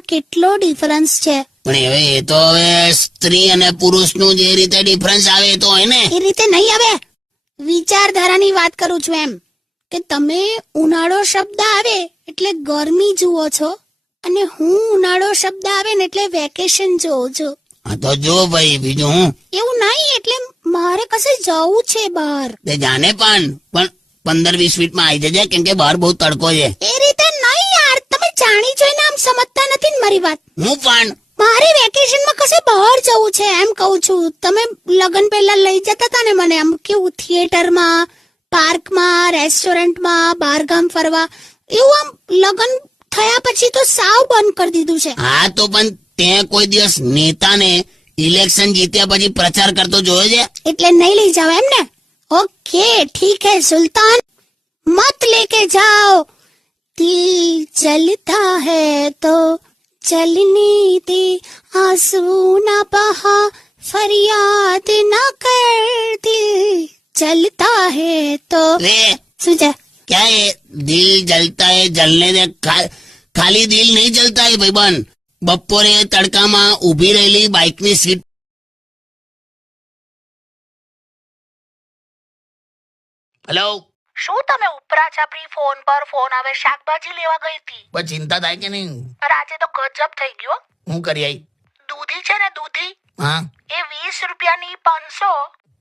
એમાં કેટલો ડિફરન્સ છે. પણ હવે એ તો હવે સ્ત્રી અને પુરુષનું જે રીતે ડિફરન્સ આવે એ તો હોય ને. એ રીતે નહીં આવે, વિચારધારાની વાત કરું છું એમ કે તમે ઉનાળો શબ્દ આવે એટલે ગરમી જુઓ છો અને હું ઉનાળો શબ્દ આવે ને એટલે વેકેશન જોઉં છું. હા તો જો ભાઈ, બીજું હું એવું નહીં, એટલે મારે કશે જવું છે બહાર. તે જાને પણ 15-20 મિનિટમાં આવી જજે, કેમ કે બહાર બહુ તડકો છે. એ રીતે નહીં યાર, તમે જાણી જોઈને આમ સમજતા નથી ને મારી વાત. હું પણ મારે વેકેશનમાં કશે બહાર જવું છે એમ કહું છું. તમે લગ્ન પહેલા લઈ જતા હતા ને મને, આમ કેવું થિયેટરમાં, પાર્કમાં, રેસ્ટોરન્ટમાં, બહારગામ ફરવા, એવું આમ લગ્ન થયા પછી તો સાવ બંધ કરી દીધું છે. હા તો પણ તે કોઈ દિવસ નેતાને ઇલેક્શન જીત્યા પછી પ્રચાર કરતો જોયો છે? એટલે નહીં લઈ જાવ એમ ને? ओके ठीक है सुल्तान, मत लेके जाओ, दिल जलता है तो जलने दे, आंसू ना बहा, फरियाद ना कर, दिल जलता है तो. रे શું છે? क्या है दिल जलता है जलने दे? खाली दिल नहीं जलता है भाईबंध. બપોરે તડકામાં ઊભી રહેલી બાઇકની સીટ. હેલો, શું તમે ઉપરા છાપરી ફોન પર ફોન આવે? શાકભાજી લેવા ગઈ હતી. બસ ચિંતા થાય કે નહીં? પર આજે તો ગજબ થઈ ગયો. હું કરી આવી? દૂધી છે ને દૂધી, હા એ 20 રૂપિયાની 500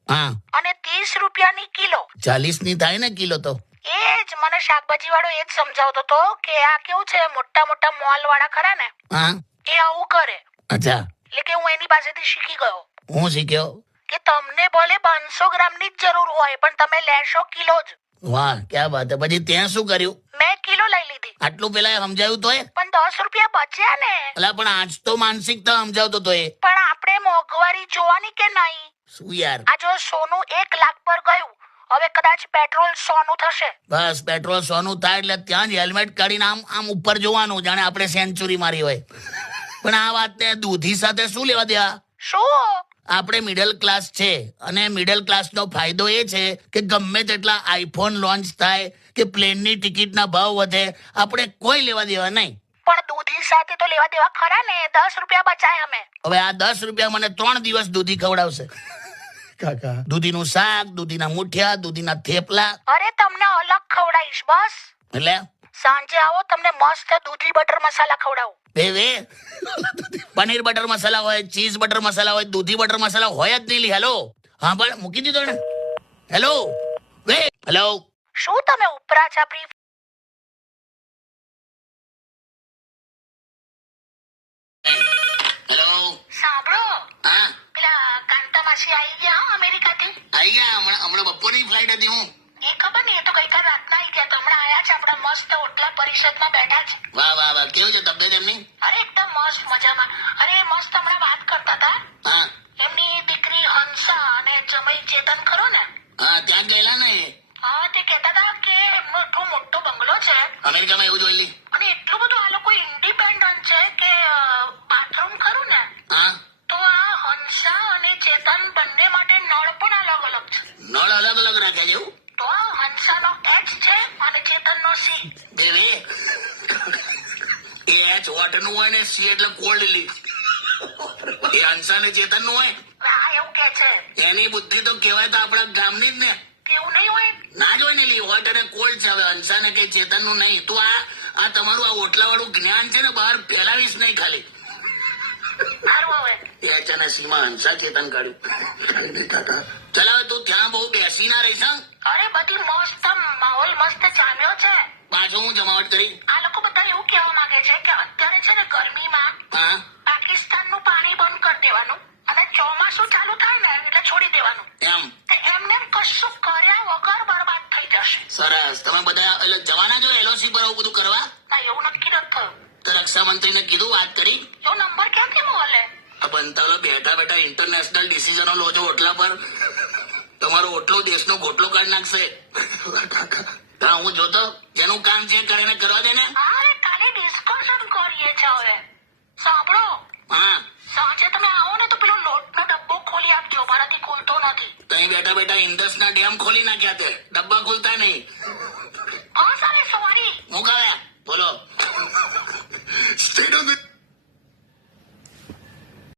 હા અને 30 રૂપિયાની કિલો. 40 ની થાય ને કિલો તો. એ જ મને શાકભાજી વાળો એ જ સમજાવતો હતો કે આ કેવું છે, મોટા મોટા મોલ વાળા ખરા ને હા એ આવું કરે. અચ્છા, એટલે કે હું એની પાસેથી શીખી ગયો હું શીખ્યો. કે તમને ભલે 500 ગ્રામની જ જરૂર હોય પણ તમે લેશો કિલો જ. વાહ, ક્યાં વાત હે. પછી ત્યાં શું કર્યું? મેં કિલો લઈ લીધી. આટલું પેલા સમજાયું તોય? પણ 10 રૂપિયા બચ્યા ને. અલા પણ આજ તો માનસિકતા સમજાવતો તો એ. પણ આપણે મોંઘવારી જોવાની કે નહીં? શું યાર, આ જો સોનું 1 લાખ પર ગયું, હવે કદાચ પેટ્રોલ 100 નું થશે. બસ પેટ્રોલ 100 નું થાય એટલે ત્યાં જ હેલ્મેટ કાઢીને આમ ઉપર જોવાનું, જાણે આપણે સેન્ચુરી મારી હોય. પણ આ વાતને દૂધી સાથે શું લેવા દેવા? શું? આપણે મિડલ ક્લાસ છે અને મિડલ ક્લાસનો ફાયદો એ છે કે ગમે તેટલા આઈફોન લોન્ચ થાય કે પ્લેનની ટિકિટના ભાવ વધે, આપણે કોઈ લેવા દેવા નહીં. પણ દૂધી સાથે તો લેવા દેવા ખરા ને. 10 રૂપિયા બચાય અમે. હવે આ 10 રૂપિયા મને 3 દિવસ દૂધી ખવડાવશે. કાકા, દૂધીનું શાક, દૂધીના મુઠિયા, દૂધીના થેપલા. અરે તમને અલગ ખવડાવીશ બસ. એટલે સાંજે આવો, તમને મસ્ત દૂધી બટર મસાલા ખવડાવું. વે પનીર બટર મસાલા હોય, ચીઝ બટર મસાલા હોય, દૂધી બટર મસાલા હોય જ નહીં. હેલો, હા પણ મૂકી દીધો ને. Hello way, hello. શું તમે ઉપરા છાપરી હેલો, સાંભળો? હા પેલા કાંતા માસી આવી ગયા અમેરિકાથી. આવી ગયા. હમણાં બપોરની ફ્લાઇટ હતી. હું એ ખબર નહીં, એ તો ગઈકાલ રાતના આવી ગયા. તો હમણાં આયા છે. આપણા મસ્ત ઓટલા પરિષદમાં બેઠા છે. વાહ વાહ વાહ, કેવું છે તબિયત એમની? અરે એકદમ મસ્ત મજામાં. અરે મસ્ત હમણાં વાત કરતા હતા. હા એમની દીકરી હંસા અને જમાઈ ચેતન ખરો ને, હા, ત્યાં ગયેલા ને એ? હા તે કહેતા હતા કે એમનો એટલો મોટો બંગલો છે અમેરિકામાં. એવું જોયેલી? અને એટલું બધું આ લોકો ઇન્ડિપેન્ડન્ટ છે કે બાથરૂમ ખરું ને, હા, તો આ હંસા અને ચેતન બંને માટે નળ પણ અલગ અલગ છે. નળ અલગ અલગ રાખે છે એવું? તો આ હંસાનો એચ છે અને ચેતનનો સી. દેવે એ એચ વોટરનું હોય ને સી એટલે કોલ્ડ લીક. એ હંસા ને ચેતન નું હોય. હા એવું કે છે. એની બુદ્ધિ તો કહેવાય તો આપણા ગામની જ ને. કેવું નહીં હોય? ના જ હોય ને લી, હોટ અને કોલ્ડ છે. હવે હંસા ને કઈ ચેતન નું નહીં. તું આ તમારું આ ઓટલા વાળું જ્ઞાન છે ને બહાર ફેલાવીશ નહીં ખાલી. સારું હવે. એચ અને સી માં હંસા ચેતન કાઢ્યું. ચલો હવે તું ત્યાં બહુ બેસી ના રહીશ. અરે બધી મસ્ત માહોલ મસ્ત જામ્યો છે. પાછું હું જમાવટ કરી. આ લોકો બધા એવું કહેવા માંગે છે કે અત્યારે છે ને ગરમીમાં હા, પાકિસ્તાનનું પાણી બંધ કરી દેવાનું અને ચોમાસું ચાલુ થાય ને એટલે છોડી દેવાનું. એમ તો એમને કશું કર્યા વગર બરબાદ થઈ જશે. સરસ. તમે બધા એટલે જવાના છો એલઓસી પર આવું બધું કરવા? ના એવું નક્કી નથી થયું. તો રક્ષામંત્રીને કીધું, વાત કરી? એવો નંબર ક્યાંથી મળે? આ બનતા બેઠા બેઠા ઇન્ટરનેશનલ ડિસિઝનો લો છો ઓટલા પર. તમારો ઓટલો દેશનો ગોટલો કાઢી નાખશે. હું જોતો જેનું કામ છે કરીને કરવા દે ને. અરે કાલે ડિસ્કશન કરીએ છે. હવે સાંભળો, હા, સાંજે તમે આવો ને તો પેલો લોટનો ડબ્બો ખોલી આપજો, મારાથી ખુલતો નથી. તઈ બેઠા બેઠા ઇન્ડસના ડેમ ખોલી નાખ્યા તે ડબ્બા ખુલતા નહીં. હા સાલે સોરી. હું કહે બોલો.